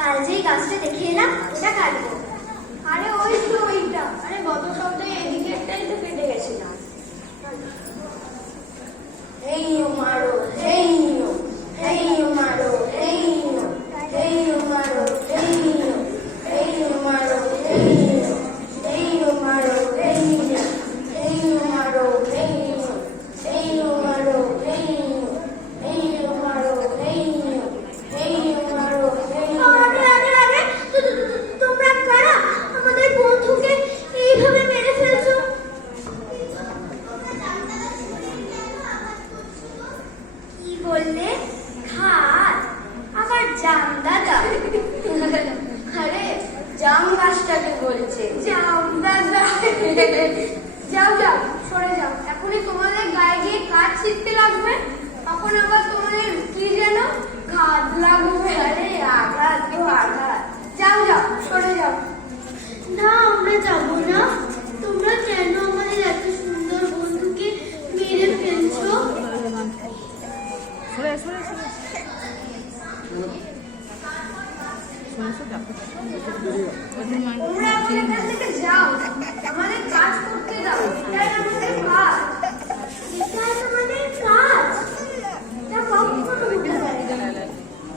কাল যেই গাছটা দেখে এলাম ওটা কাটবো। আরে ওই তো ওইটা, আরে গত সপ্তাহে এদিকে একটাই তো কেটে গেছিলাম। এই মারো এই এই মারো এই এই মারো এই এই মারো এই এই মারো এই এই মারো এই এই মারো এই এই মারো এই এই মারো এই। আরে আরে আরে, তোমরা কারা আমাদের বন্ধুকে এইভাবে মেরে ফেলছো? কি বললে? খাট? আবার জাম দাদা? আরে জাম গাছটাকে বলছে। জাম দাদা? যাও যাও, সরে যাও, এখনই তোমাদের গায়ে গিয়ে কাঠ ছিটতে লাগবে, তখন আবার তোমাদের কি যেন ঘাত লাগবে। আরে আঘাত তো আঘাত। যাও যাও, সরে যাও। না, আমরা যাবো না। তোমরা কেন আমাদের এত সুন্দর বন্ধুকে মেরে ফেলছো? তোমরা এখন এখান থেকে যাও, আমাদের কাজ করতে দাও, এটাই আমাদের কাজ। এটাই তোমাদের কাজ? তা কখনো হতে পারে না।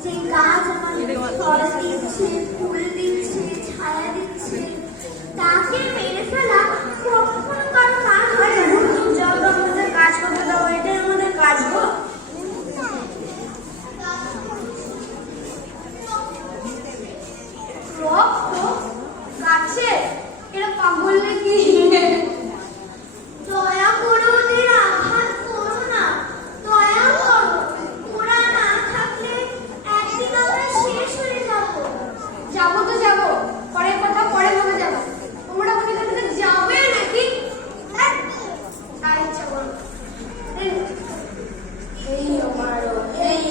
যে গাছ আমাদের ফল দিচ্ছে, ফুল দিচ্ছে, ছায়া দিচ্ছে, তাকে মেরে ফেলা কখনো কারো কাজ হয় না। যাও তো, আমাদের কাজ করতে দাও, এটাই আমাদের কাজ গো। রক্ত গাছে, এরা পাগল নাকি? দয়া করে ওদের আঘাত করো না, দয়া করো। ওরা না থাকলে একদিন আমরা শেষ হয়ে যাবো। যাবো তো যাবো, পরের কথা পরে ভাবে যাবো। তোমরা এখন এখান থেকে যাবে নাকি? আর ইচ্ছা করো। এই মারো এই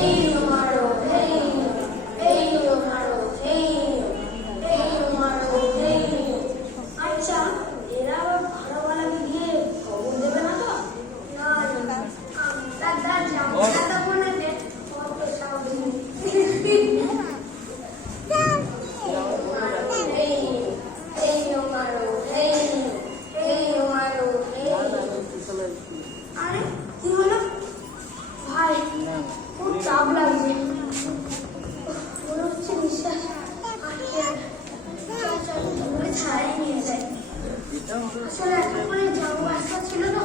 এই মারো এই এই মারো এই এই মারো এই। আচ্ছা, এরা আবার ভালো ভালো গিয়ে খবর দেবে না তো? না না, দাদা যাবো দাদা মনে দে, অত সাবধানে। এই এই মারো এই এই মারো এই। আরে কি হলো ভাই? খুব চাপ লাগছে, মনে হচ্ছে নিঃশ্বাস আটকে আছে। চল চল, ওরে ছাড়াই নিয়ে যাই। আসলে এতক্ষণে জাম গাছটা ছিল না,